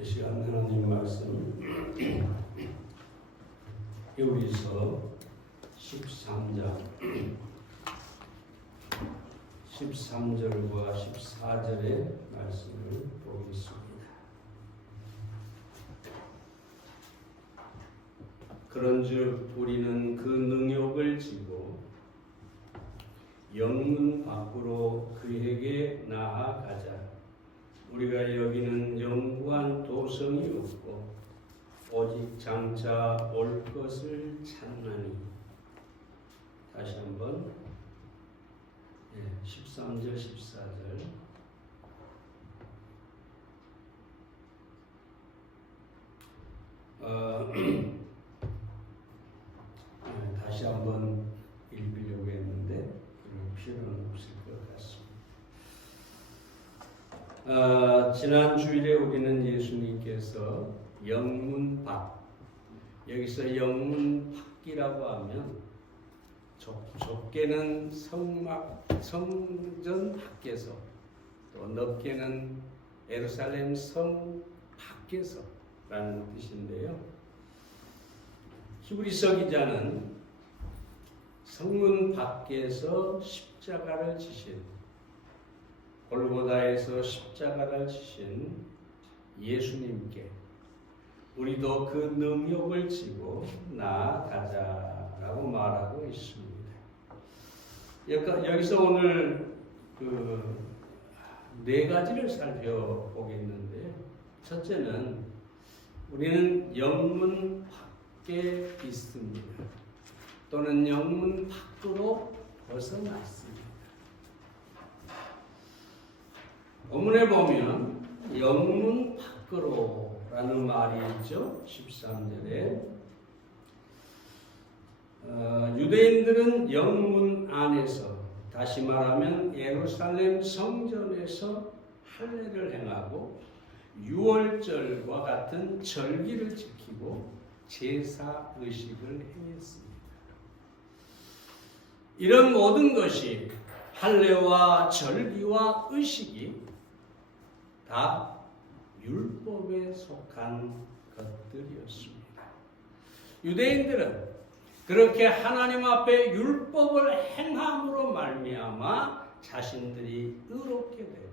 이 시간 하나님 말씀 히브리서 13장 13절과 14절의 말씀을 보겠습니다. 그런즉 우리는 그 능욕을 지고 영문 밖으로 그에게 나아가자. 우리가 여기는 영구한 도성이 없고 오직 장차 올 것을 찾나니. 다시 한번 13절 14절 다시 한번 읽으려고 했는데 그럴 필요는 없을 것 같습니다. 지난 주일에 우리는 예수님께서 영문 밖, 여기서 영문 밖이라고 하면 좁게는 성전 밖에서, 또 넓게는 예루살렘 성 밖에서라는 뜻인데요. 히브리서 기자는 성문 밖에서 십자가를 지신, 골고다에서 십자가를 지신 예수님께 우리도 그 능력을 지고 나아가자라고 말하고 있습니다. 여기서 오늘 네 가지를 살펴보겠는데, 첫째는 우리는 영문 밖에 있습니다. 또는 영문 밖으로 벗어났습니다. 본문에 보면 영문 밖으로라는 말이 있죠. 13절에 유대인들은 영문 안에서, 다시 말하면 예루살렘 성전에서 할례를 행하고 유월절과 같은 절기를 지키고 제사 의식을 행했습니다. 이런 모든 것이, 할례와 절기와 의식이 다 율법에 속한 것들이었습니다. 유대인들은 그렇게 하나님 앞에 율법을 행함으로 말미암아 자신들이 의롭게 되고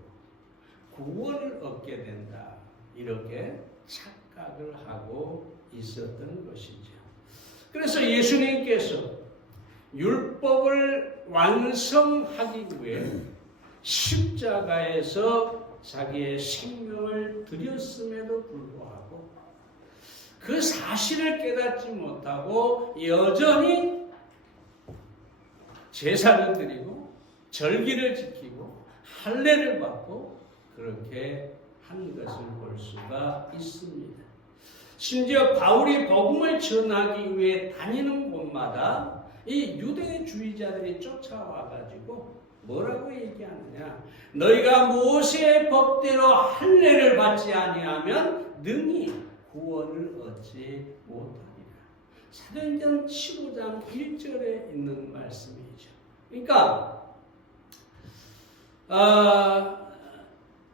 구원을 얻게 된다, 이렇게 착각을 하고 있었던 것이죠. 그래서 예수님께서 율법을 완성하기 위해 십자가에서 자기의 생명을 드렸음에도 불구하고 그 사실을 깨닫지 못하고 여전히 제사를 드리고 절기를 지키고 할례를 받고 그렇게 한 것을 볼 수가 있습니다. 심지어 바울이 복음을 전하기 위해 다니는 곳마다 이 유대주의자들이 쫓아와가지고 뭐라고 얘기하느냐? 너희가 모세의 법대로 할례를 받지 아니하면 능히 구원을 얻지 못하리라. 사도행전 15장 1절에 있는 말씀이죠. 그러니까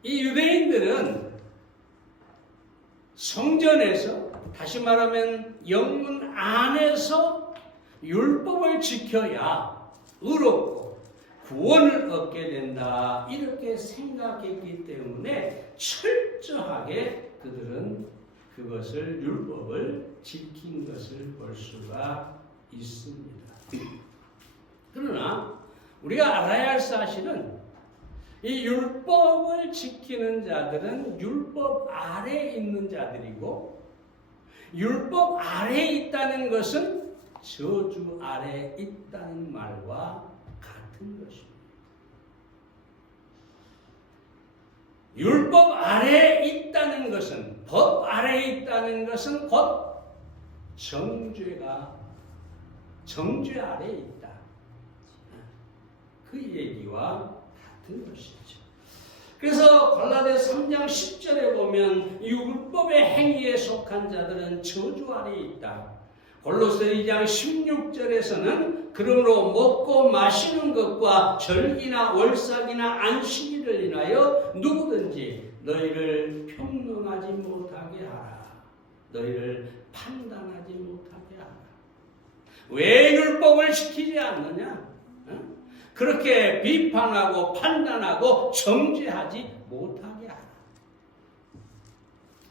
이 유대인들은 성전에서, 다시 말하면 영문 안에서 율법을 지켜야 의롭고 구원을 얻게 된다, 이렇게 생각했기 때문에 철저하게 그들은 그것을, 율법을 지킨 것을 볼 수가 있습니다. 그러나 우리가 알아야 할 사실은 이 율법을 지키는 자들은 율법 아래에 있는 자들이고, 율법 아래에 있다는 것은 저주 아래에 있다는 말과 같은 것입니다. 율법 아래에 있다는 것은, 법 아래에 있다는 것은 곧 정죄 아래에 있다, 그 얘기와 같은 것이죠. 그래서 갈라디아 3장 10절에 보면 이 율법의 행위에 속한 자들은 저주 아래에 있다. 골로새 2장 16절에서는 그러므로 먹고 마시는 것과 절기나 월삭이나 안식일을 인하여 누구든지 너희를 평론하지 못하게 너희를 판단하지 못하게 하라. 왜 율법을 지키지 않느냐? 그렇게 비판하고 판단하고 정죄하지 못하게 하라.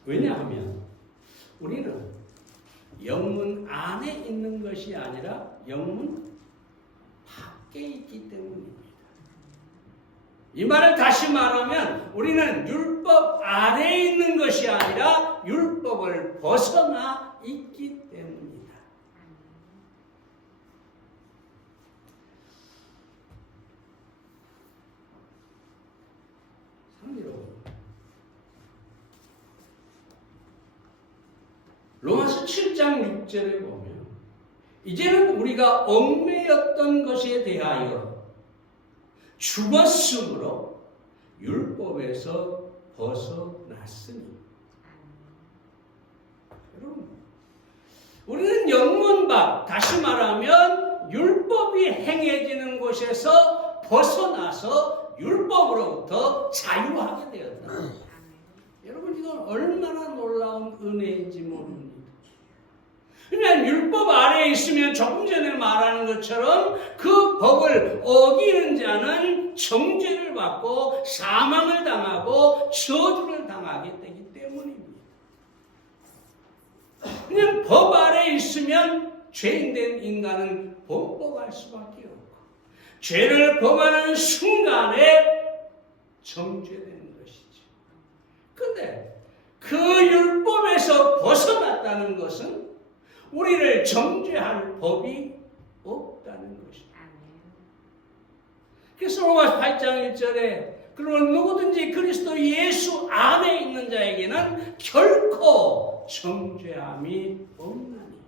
왜냐하면 우리는 영문 안에 있는 것이 아니라 영문 밖에 있기 때문입니다. 이 말을 다시 말하면 우리는 율법 아래에 있는 것이 아니라 율법을 벗어나 있기 때문입니다. 로마서 7장 6절에 보면 이제는 우리가 얽매였던 것에 대하여 죽었으므로 율법에서 벗어났으니. 여러분, 우리는 영문 밖, 다시 말하면 율법이 행해지는 곳에서 벗어나서 율법으로부터 자유하게 되었다. 여러분, 이건 얼마나 놀라운 은혜인지 모릅니다. 그냥 율법 아래에 있으면 조금 전에 말하는 것처럼 그 법을 어기는 자는 정죄를 받고 사망을 당하고 저주를 당하게 되기 때문입니다. 그냥 법 아래에 있으면 죄인된 인간은 범법할 수밖에 없고 죄를 범하는 순간에 정죄되는 것이죠. 그런데 그 율법에서 벗어났다는 것은 우리를 정죄할 법이 없다는 것입니다. 그래서 로마서 8장 1절에 그러면 누구든지 그리스도 예수 안에 있는 자에게는 결코 정죄함이 없나니.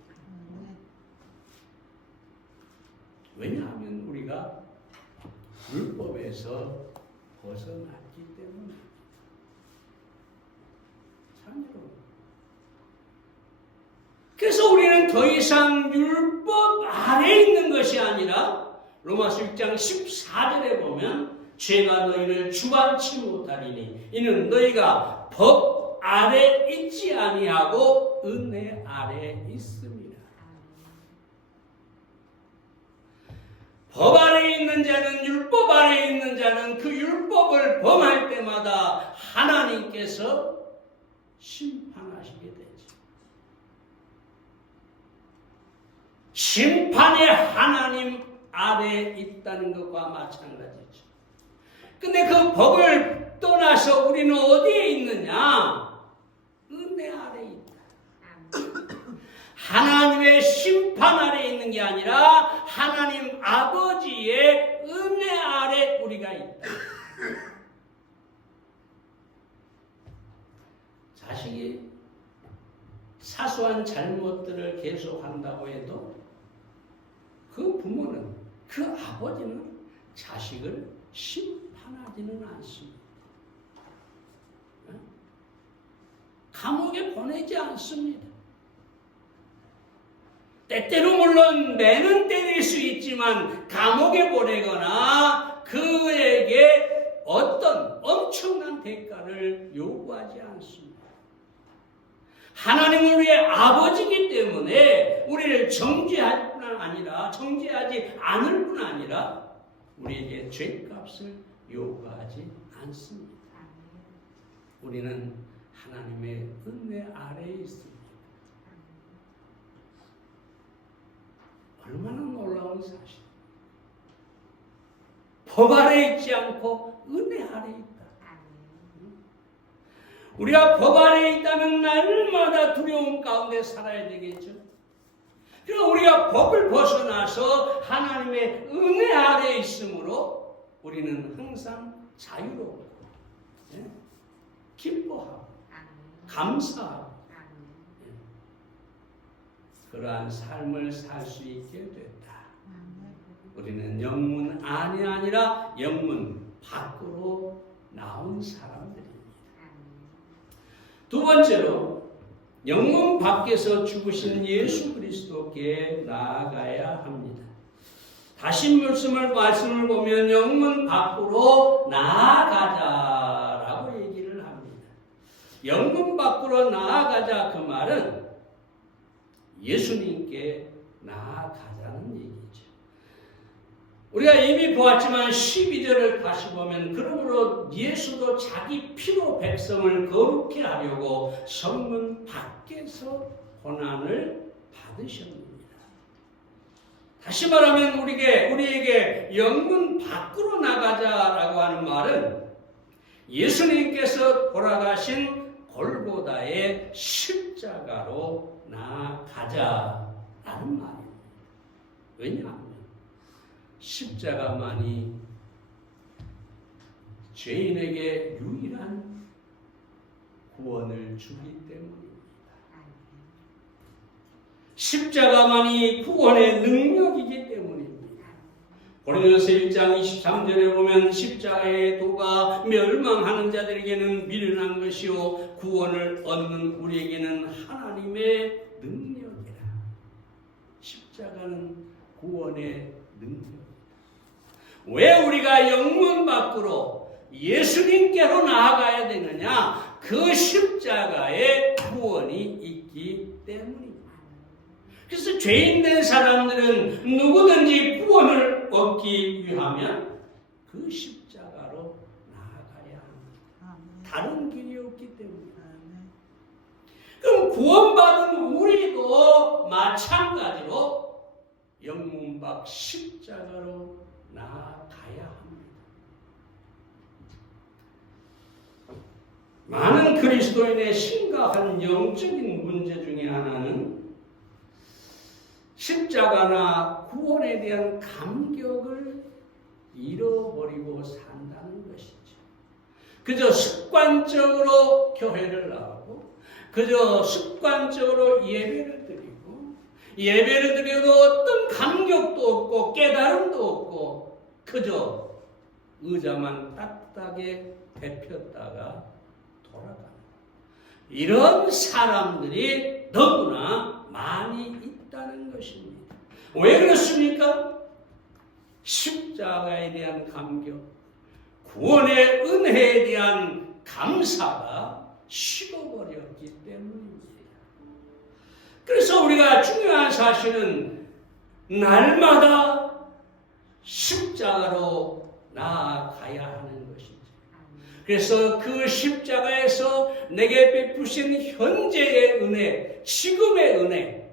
왜냐하면 우리가 율법에서 벗어났기 때문에. 참 여러분, 그래서 우리는 더 이상 율법 아래에 있는 것이 아니라 로마서 6장 14절에 보면 죄가 너희를 주관치 못하리니 이는 너희가 법 아래 있지 아니하고 은혜 아래 있습니다. 법 아래에 있는 자는 율법 아래에 있는 자는 그 율법을 범할 때마다 하나님께서 심판하시게 되죠. 심판의 하나님 아래에 있다는 것과 마찬가지죠. 근데 그 법을 떠나서 우리는 어디에 있느냐? 은혜 아래에 있다. 하나님의 심판 아래에 있는 게 아니라 하나님 아버지의 은혜 아래 우리가 있다. 자식이 사소한 잘못들을 계속한다고 해도 그 부모는, 그 아버지는 자식을 심판하지는 않습니다. 감옥에 보내지 않습니다. 때때로 물론 매는 때릴 수 있지만 감옥에 보내거나 그에게 어떤 엄청난 대가를 요구하지 않습니다. 하나님은 우리의 아버지이기 때문에 우리를 정죄할 뿐 아니라 정죄하지 않을 뿐 아니라 우리에게 죄값을 요구하지 않습니다. 우리는 하나님의 은혜 아래에 있습니다. 얼마나 놀라운 사실. 법 아래에 있지 않고 은혜 아래에 있다. 우리가 법 아래에 있다면 날마다 두려움 가운데 살아야 되겠죠. 그러나 우리가 법을 벗어나서 하나님의 은혜 아래에 있으므로 우리는 항상 자유롭고 기뻐하고 감사하고 그러한 삶을 살 수 있게 됐다. 우리는 영문 안이 아니라 영문 밖으로 나온 사람들입니다. 두 번째로 영문 밖에서 죽으신 예수 그리스도께 나아가야 합니다. 다시 말씀을 보면 영문 밖으로 나아가자라고 얘기를 합니다. 영문 밖으로 나아가자 그 말은 예수님께 나아가자는 얘기죠. 우리가 이미 보았지만 12절을 다시 보면 그러므로 예수도 자기 피로 백성을 거룩해 하려고 성문 밖에서 고난을 받으셨습니다. 다시 말하면 우리에게 영문 밖으로 나가자라고 하는 말은 예수님께서 돌아가신 골고다의 십자가로 나아가자라는 말입니다. 왜냐하면 십자가만이 죄인에게 유일한 구원을 주기 때문입니다. 십자가만이 구원의 능력이기 때문입니다. 고린도서 1장 23절에 보면 십자가의 도가 멸망하는 자들에게는 미련한 것이요 구원을 얻는 우리에게는 하나님의 능력이라. 십자가는 구원의 능력이다. 왜 우리가 영문 밖으로 예수님께로 나아가야 되느냐? 그 십자가의 구원이 있기 때문입니다. 그래서 죄인된 사람들은 누구든지 구원을 얻기 위하면 그 십자가로 나아가야 합니다. 다른 길이 없기 때문입니다. 그럼 구원받은 우리도 마찬가지로 영문 밖 십자가로 나아가야 합니다. 많은 그리스도인의 심각한 영적인 문제 중에 하나는 십자가나 구원에 대한 감격을 잃어버리고 산다는 것이죠. 그저 습관적으로 교회를 나오고 그저 습관적으로 예배를 드리고 예배를 드려도 어떤 감격도 없고 깨달음도 없고 그저 의자만 따뜻하게 데폈다가 돌아가는 이런 사람들이 너무나 많이 있다는 것입니다. 왜 그렇습니까? 십자가에 대한 감격, 구원의 은혜에 대한 감사가 식어버렸기 때문입니다. 그래서 우리가 중요한 사실은 날마다 십자가로 나아가야 하는 것이죠. 그래서 그 십자가에서 내게 베푸신 현재의 은혜, 지금의 은혜,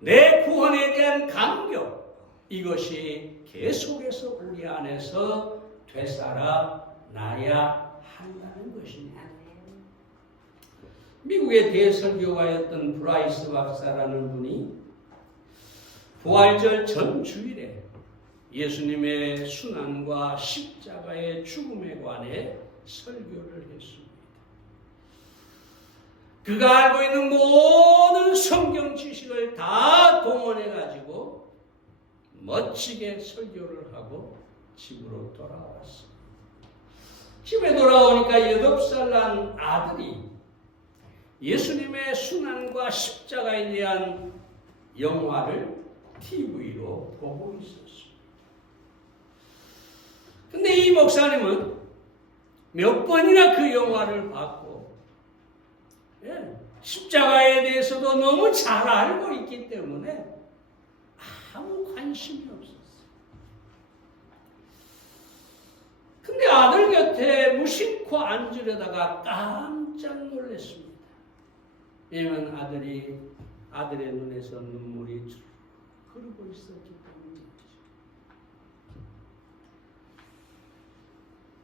내 구원에 대한 감격, 이것이 계속해서 우리 안에서 되살아 나야 한다는 것입니다. 미국의 대설교가였던 브라이스 박사라는 분이 부활절 전 주일에 예수님의 순환과 십자가의 죽음에 관해 설교를 했습니다. 그가 알고 있는 모든 성경 지식을 다 동원해가지고 멋지게 설교를 하고 집으로 돌아왔습니다. 집에 돌아오니까 8살 난 아들이 예수님의 순환과 십자가에 대한 영화를 TV로 보고 있었습니다. 근데 이 목사님은 몇 번이나 그 영화를 봤고 십자가에 대해서도 너무 잘 알고 있기 때문에 아무 관심이 없었어요. 근데 아들 곁에 무심코 앉으려다가 깜짝 놀랐습니다. 왜냐하면 아들의 눈에서 눈물이 쭉 흐르고 있었기 때문이죠.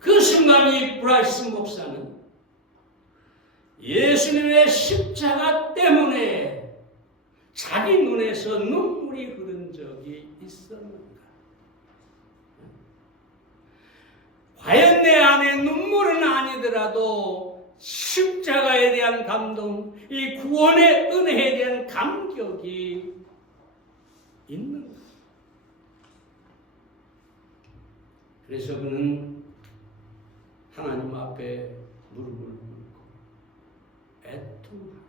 그 순간 이 브라이스 목사는 예수님의 십자가 때문에 자기 눈에서 눈물이 흐른 적이 있었는가? 과연 내 안에 눈물은 아니더라도 십자가에 대한 감동, 이 구원의 은혜에 대한 감격이 있는가? 그래서 그는 하나님 앞에 무릎을 꿇고 애통하며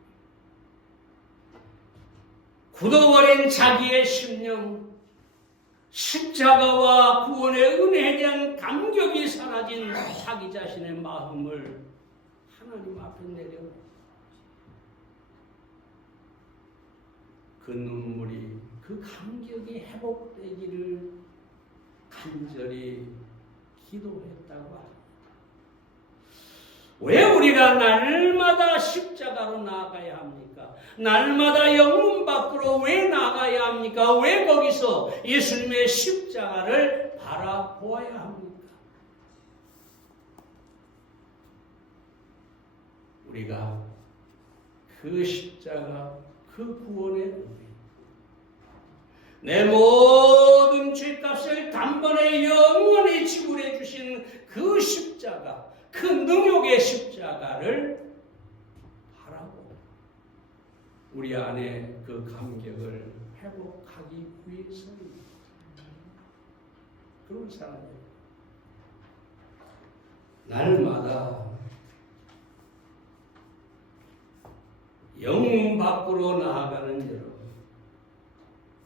굳어버린 자기의 심령, 십자가와 구원의 은혜에 대한 감격이 사라진 자기 자신의 마음을 하나님 앞에 내려 그 눈물이, 그 감격이 회복되기를 간절히 기도했다고 합니다. 왜 우리가 날마다 십자가로 나아가야 합니까? 날마다 영문 밖으로 왜 나아가야 합니까? 왜 거기서 예수님의 십자가를 바라보아야 합니까? 우리가 그 십자가, 그 구원의 은혜, 내 모든 죄값을 단번에 영원히 지불해 주신 그 십자가, 그 능욕의 십자가를 바라고 우리 안에 그 감격을 회복하기 위해서입니다. 그런 사람이에요. 날마다 영문 밖으로 나아가는 여러분,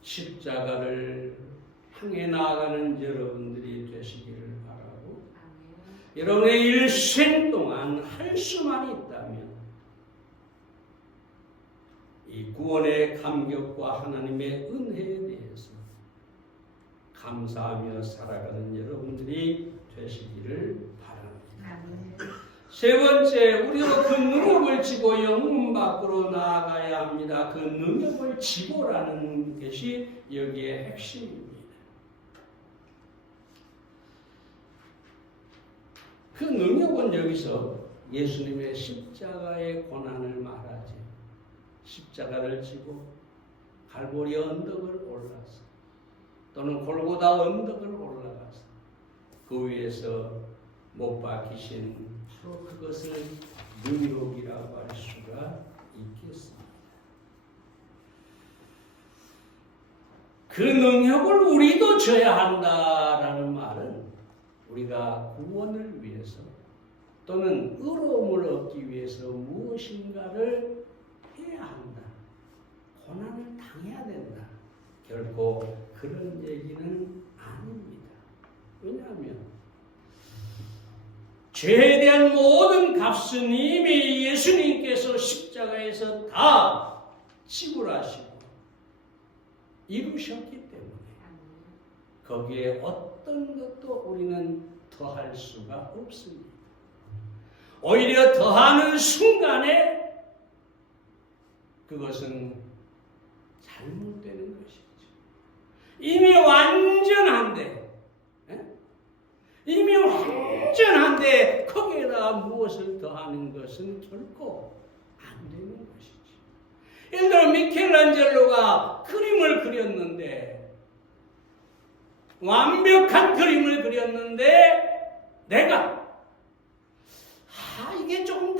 십자가를 향해 나아가는 여러분들이 되시기를 바라고, 여러분의 일생 동안 할 수만 있다면 이 구원의 감격과 하나님의 은혜에 대해서 감사하며 살아가는 여러분들이 되시기를 바랍니다. 세 번째, 우리가 그 능력을 지고 영문 밖으로 나아가야 합니다. 그 능력을 지고라는 것이 여기에 핵심입니다. 그 능력은 여기서 예수님의 십자가의 고난을 말하지, 십자가를 지고 갈보리 언덕을 올라서 또는 골고다 언덕을 올라가서 그 위에서 못 박히신 바로 그것을 능력이라고 할 수가 있겠습니다. 그 능력을 우리도 져야 한다라는 말은 우리가 구원을 위해서 또는 의로움을 얻기 위해서 무엇인가를 해야 한다, 고난을 당해야 된다, 결코 그런 얘기는 아닙니다. 왜냐하면 죄에 대한 모든 값은 이미 예수님께서 십자가에서 다 지불하시고 이루셨기 때문에 거기에 어떤 것도 우리는 더할 수가 없습니다. 오히려 더하는 순간에 그것은 잘못되는 것이죠. 이미 완전한데, 이미 완전한데 거기에다 무엇을 더하는 것은 결코 안 되는 것이지. 예를 들어 미켈란젤로가 그림을 그렸는데, 완벽한 그림을 그렸는데 내가 이게 좀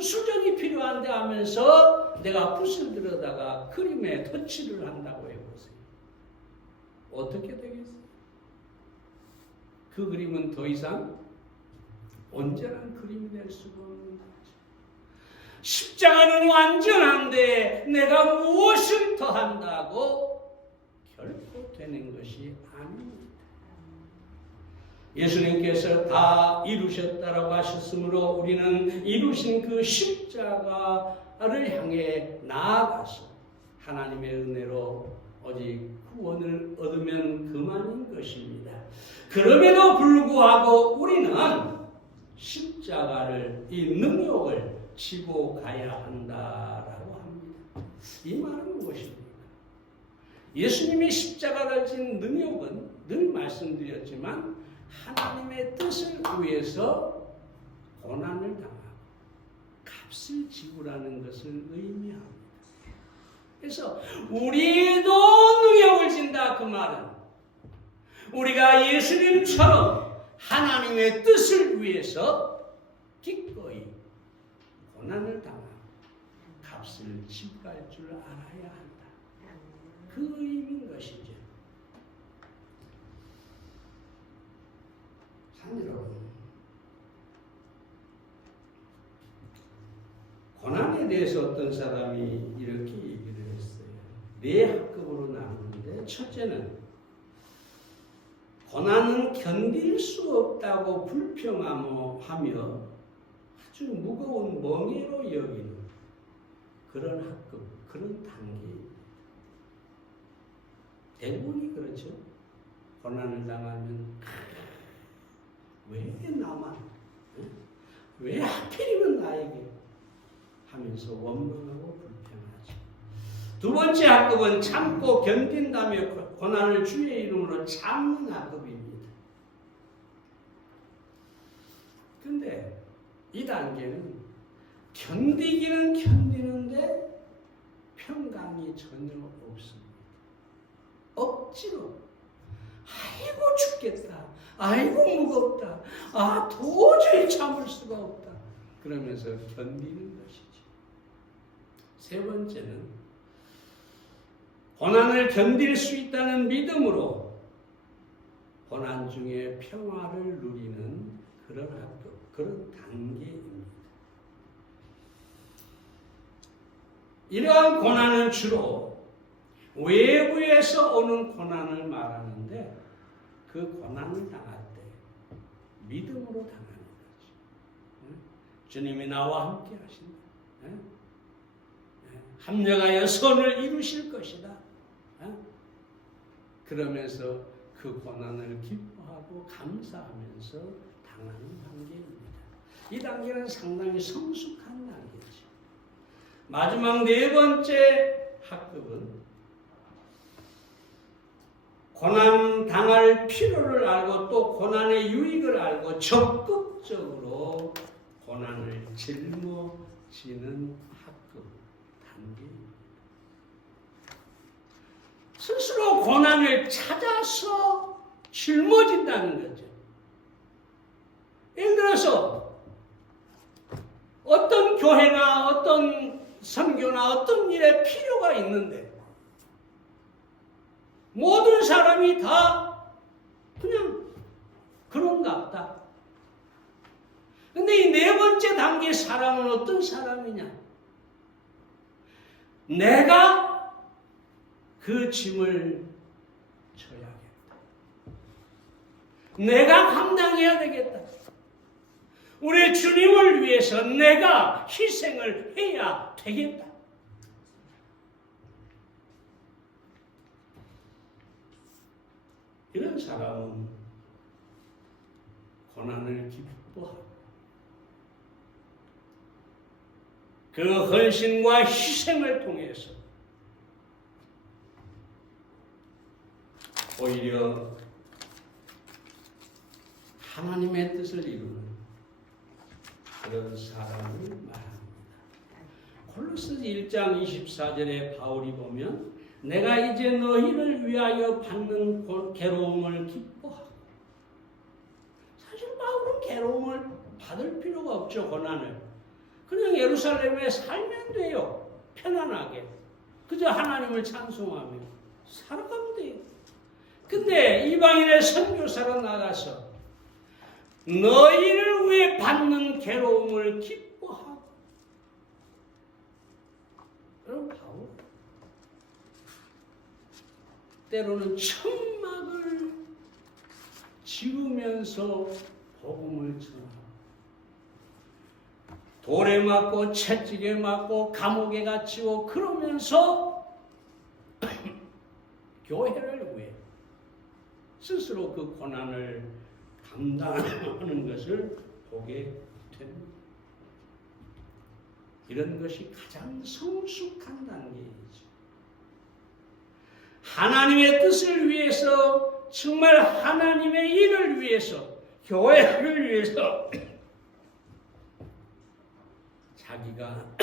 수정이 필요한데 하면서 내가 붓을 들여다가 그림에 터치를 한다고 해보세요. 어떻게 되겠어요? 그 그림은 더 이상 온전한 그림이 될 수가 없는 거죠. 십자가는 완전한데 내가 무엇을 더한다고 결코 되는 것이 아닙니다. 예수님께서 다 이루셨다라고 하셨으므로 우리는 이루신 그 십자가를 향해 나아가서 하나님의 은혜로 오직 구원을 얻으면 그만인 것입니다. 그럼에도 불구하고 우리는 십자가를, 이 능력을 지고 가야 한다라고 합니다. 이 말은 무엇입니까? 예수님이 십자가를 진 능력은 늘 말씀드렸지만 하나님의 뜻을 위해서 고난을 당하고 값을 지불하는 것을 의미합니다. 그래서 우리도 능력을 진다, 그 말은 우리가 예수님처럼 하나님의 뜻을 위해서 기꺼이 고난을 당하고 값을 지불할 줄 알아야 한다. 그 의미인 것이죠. 여러분, 고난에 대해서 어떤 사람이 이렇게 얘기를 했어요. 네 학급으로 나누는데, 첫째는 고난은 견딜 수 없다고 불평하며 아주 무거운 멍에로 여기는 그런 학급, 그런 단계입니다. 대부분이 그렇죠. 고난을 당하면 왜 나만? 왜 하필이면 나에게? 하면서 원망하고 불평하죠. 두 번째 학급은 참고 견딘다며 고난을 주의 이름으로 참는 학급입니다. 근데 이 단계는 견디기는 견디는데 평강이 전혀 없습니다. 억지로 아이고 죽겠다. 아이고 무겁다. 아 도저히 참을 수가 없다. 그러면서 견디는 것이죠. 세 번째는 고난을 견딜 수 있다는 믿음으로 고난 중에 평화를 누리는 그런 학급, 그런 단계입니다. 이러한 고난은 주로 외부에서 오는 고난을 말하는데 그 고난을 당할 때 믿음으로 당하는 거죠. 주님이 나와 함께 하신다. 합력하여 선을 이루실 것이다. 그러면서 그 고난을 기뻐하고 감사하면서 당하는 단계입니다. 이 단계는 상당히 성숙한 단계죠. 마지막 네 번째 학급은 고난 당할 필요를 알고 또 고난의 유익을 알고 적극적으로 고난을 짊어지는 학급 단계입니다. 스스로 고난을 찾아서 짊어진다는 거죠. 예를 들어서 어떤 교회나 어떤 선교나 어떤 일에 필요가 있는데 모든 사람이 다 그냥 그런갑다. 근데 이 네 번째 단계 사람은 어떤 사람이냐? 내가 그 짐을 져야겠다. 내가 감당해야 되겠다. 우리 주님을 위해서 내가 희생을 해야 되겠다. 이런 사람은 고난을 기뻐하고 그 헌신과 희생을 통해서 오히려 하나님의 뜻을 이루는 그런 사람을 말합니다. 골로새 1장 24절에 바울이 보면 내가 이제 너희를 위하여 받는 괴로움을 기뻐하고, 사실 바울은 괴로움을 받을 필요가 없죠. 고난을 그냥 예루살렘에 살면 돼요. 편안하게 그저 하나님을 찬송하며 살아가면 돼요. 근데 이방인의 선교사로 나가서 너희를 위해 받는 괴로움을 기뻐하고, 그럼 바울 때로는 천막을 지으면서 복음을 전하고 돌에 맞고 채찍에 맞고 감옥에 갇히고 그러면서 교회를 위해 스스로 그 고난을 감당하는 것을 보게 됩니다. 이런 것이 가장 성숙한 단계이죠. 하나님의 뜻을 위해서, 정말 하나님의 일을 위해서, 교회를 위해서 자기가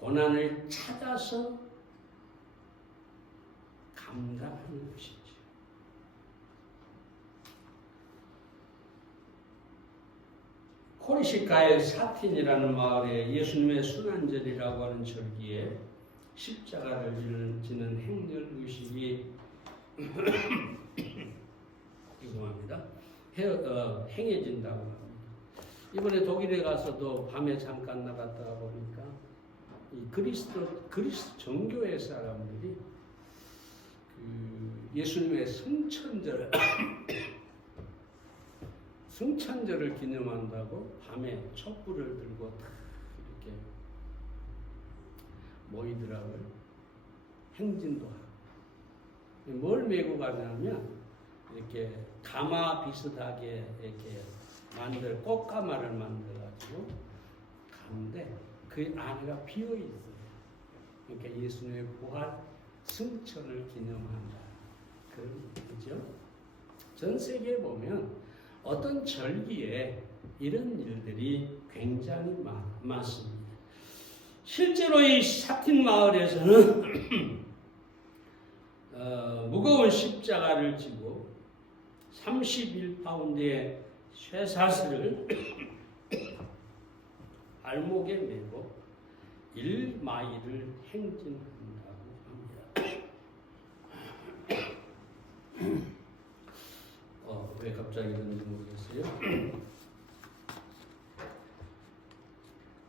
고난을 찾아서 감당하는 것이죠. 코르시카의 사틴이라는 마을에 예수님의 순환절이라고 하는 절기에 십자가를 지는 행렬 의식이 죄송합니다. 행해진다고 합니다. 이번에 독일에 가서도 밤에 잠깐 나갔다가 보니까 이 그리스도 정교회 사람들이 그 예수님의 성찬절을 기념한다고 밤에 촛불을 들고 다 이렇게 모이더라고요. 행진도 하고. 뭘 메고 가냐면 이렇게 가마 비슷하게 이렇게 꽃가마를 만들어가지고 가는데 그 안에가 비어 있어요. 그러니까 예수님의 부활 승천을 기념한다. 그죠? 전 세계에 보면 어떤 절기에 이런 일들이 굉장히 많습니다. 실제로 이 사틴 마을에서는 무거운 십자가를 지고 31파운드의 쇠사슬을 발목에 메고 1마일을 행진한다고 합니다. 왜 갑자기 그런지 모르겠어요.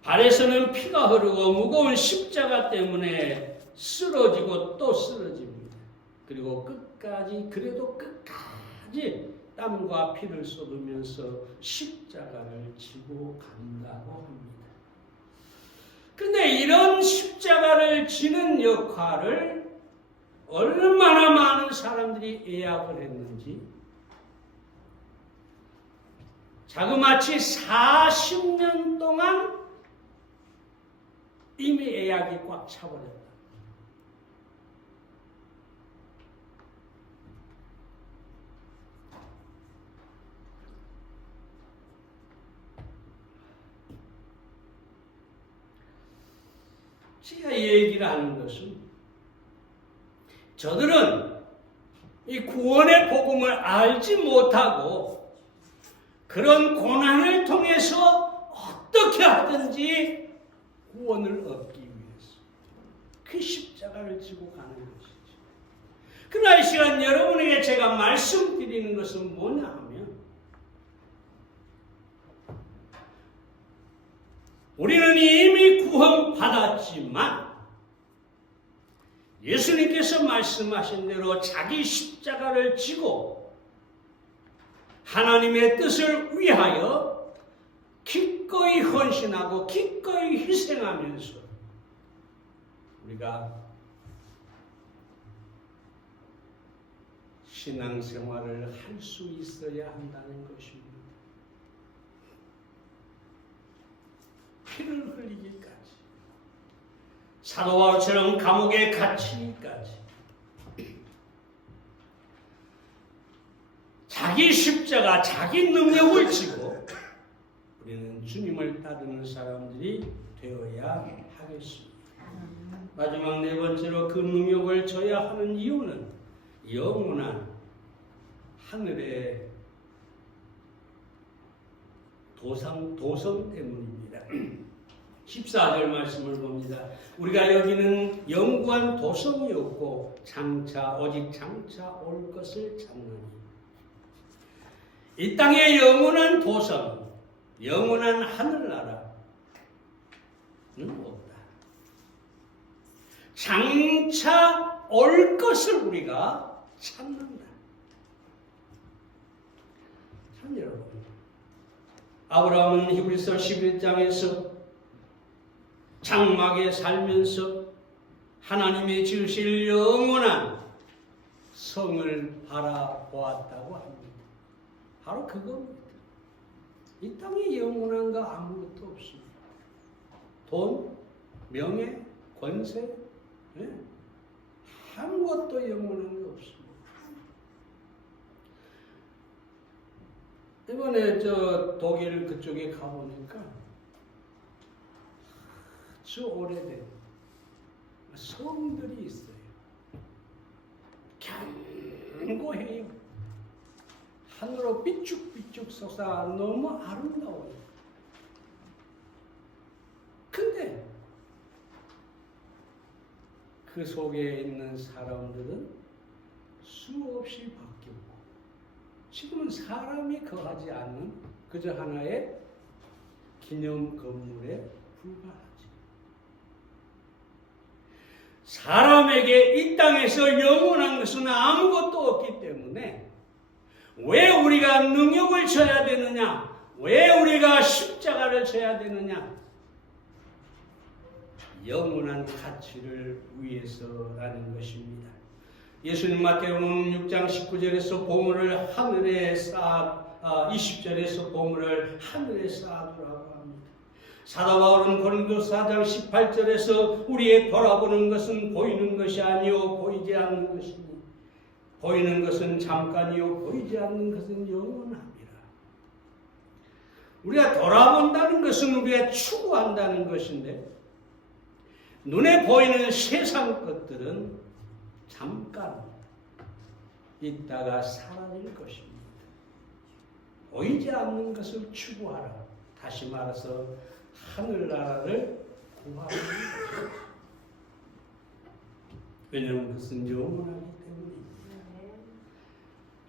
발에서는 피가 흐르고 무거운 십자가 때문에 쓰러지고 또 쓰러집니다. 그리고 그래도 끝까지 땀과 피를 쏟으면서 십자가를 지고 간다고 합니다. 그런데 이런 십자가를 지는 역할을 얼마나 많은 사람들이 예약을 했는지, 자그마치 40년 동안 이미 예약이 꽉 차버렸다. 제가 이 얘기를 하는 것은 저들은 이 구원의 복음을 알지 못하고 그런 고난을 통해서 어떻게 하든지 구원을 얻기 위해서 그 십자가를 지고 가는 것이죠. 그러나 이 시간 여러분에게 제가 말씀드리는 것은 뭐냐 하면, 우리는 이미 구원받았지만 예수님께서 말씀하신 대로 자기 십자가를 지고 하나님의 뜻을 위하여 기꺼이 헌신하고 기꺼이 희생하면서 우리가 신앙생활을 할 수 있어야 한다는 것입니다. 피를 흘리기까지, 사도 바울처럼 감옥에 갇히기까지, 자기 십자가, 자기 능력을 지고 우리는 주님을 따르는 사람들이 되어야 하겠습니다. 마지막 네 번째로 그 능력을 줘야 하는 이유는 영원한 하늘의 도성 때문입니다. 14절 말씀을 봅니다. 우리가 여기는 영구한 도성이 없고 오직 장차 올 것을 찾느니. 이 땅의 영원한 도성, 영원한 하늘나라는 없다. 장차 올 것을 우리가 찾는다. 참 여러분, 아브라함은 히브리서 11장에서 장막에 살면서 하나님이 지으실 영원한 성을 바라보았다고 합니다. 바로 그겁니다. 이 땅에 영원한 거 아무것도 없습니다. 돈, 명예, 권세, 아무것도 영원한 거 없습니다. 이번에 독일 그쪽에 가보니까 아주 오래된 성들이 있어요. 견고해요. 하늘로 삐쭉삐쭉 솟아 너무 아름다워요. 근데 그 속에 있는 사람들은 수없이 바뀌었고, 지금은 사람이 거하지 않는 그저 하나의 기념 건물에 불과하지. 사람에게 이 땅에서 영원한 것은 아무것도 없기 때문에 왜 우리가 능력을 져야 되느냐? 왜 우리가 십자가를 져야 되느냐? 영원한 가치를 위해서라는 것입니다. 예수님 마태복음 6장 19절에서 보물을 하늘에 20절에서 보물을 하늘에 쌓아두라고 합니다. 사도 바울은 고린도서 4장 18절에서 우리의 돌아보는 것은 보이는 것이 아니요 보이지 않는 것이니 보이는 것은 잠깐이요 보이지 않는 것은 영원합니다. 우리가 돌아본다는 것은 우리가 추구한다는 것인데 눈에 보이는 세상 것들은 잠깐 있다가 사라질 것입니다. 보이지 않는 것을 추구하라. 다시 말해서 하늘나라를 구하는 것입니다. 왜냐하면 그것은 영원하기 때문입니다.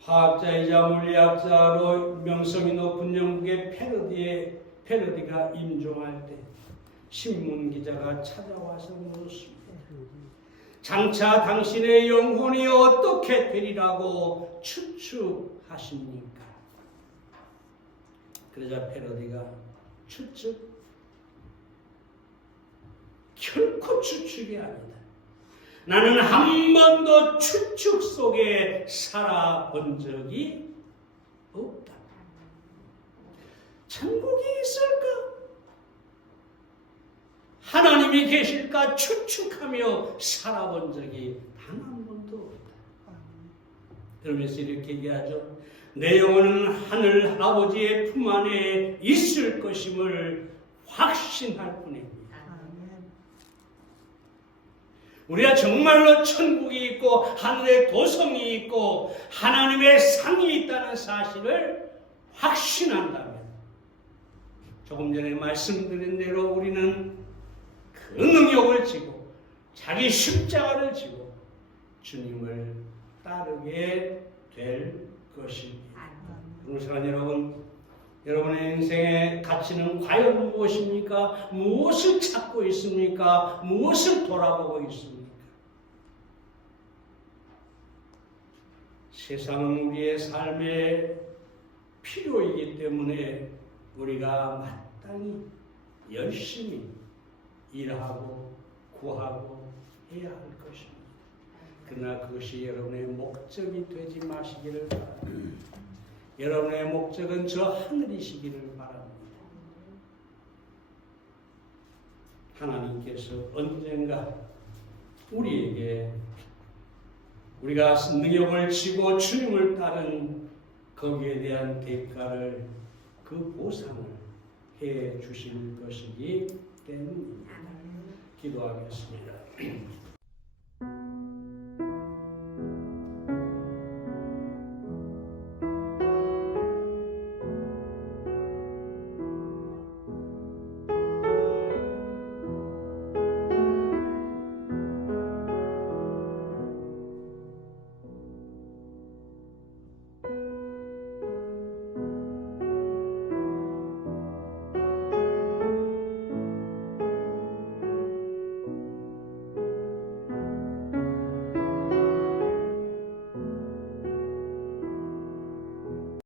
화학자이자 물리학자로 명성이 높은 영국의 패러디가 임종할 때 신문기자가 찾아와서 물었습니다. 장차 당신의 영혼이 어떻게 되리라고 추측하십니까? 그러자 패러디가 추측? 결코 추측이 아니다. 나는 한 번도 추측 속에 살아본 적이 없다. 천국이 있을까? 하나님이 계실까? 추측하며 살아본 적이 단 한 번도 없다. 그러면서 이렇게 얘기하죠. 내 영혼은 하늘 아버지의 품 안에 있을 것임을 확신할 뿐입니다. 우리가 정말로 천국이 있고 하늘에 도성이 있고 하나님의 상이 있다는 사실을 확신한다면 조금 전에 말씀드린 대로 우리는 그 능력을 지고 자기 십자가를 지고 주님을 따르게 될 것입니다. 사랑하는 여러분, 여러분의 인생의 가치는 과연 무엇입니까? 무엇을 찾고 있습니까? 무엇을 돌아보고 있습니까? 세상은 우리의 삶의 필요이기 때문에 우리가 마땅히 열심히 일하고 구하고 해야 할 것입니다. 그러나 그것이 여러분의 목적이 되지 마시기를 바랍니다. 여러분의 목적은 저 하늘이시기를 바랍니다. 하나님께서 언젠가 우리에게 우리가 능력을 지고 주님을 따른 거기에 대한 대가를 그 보상을 해 주실 것이기 때문입니다. 기도하겠습니다.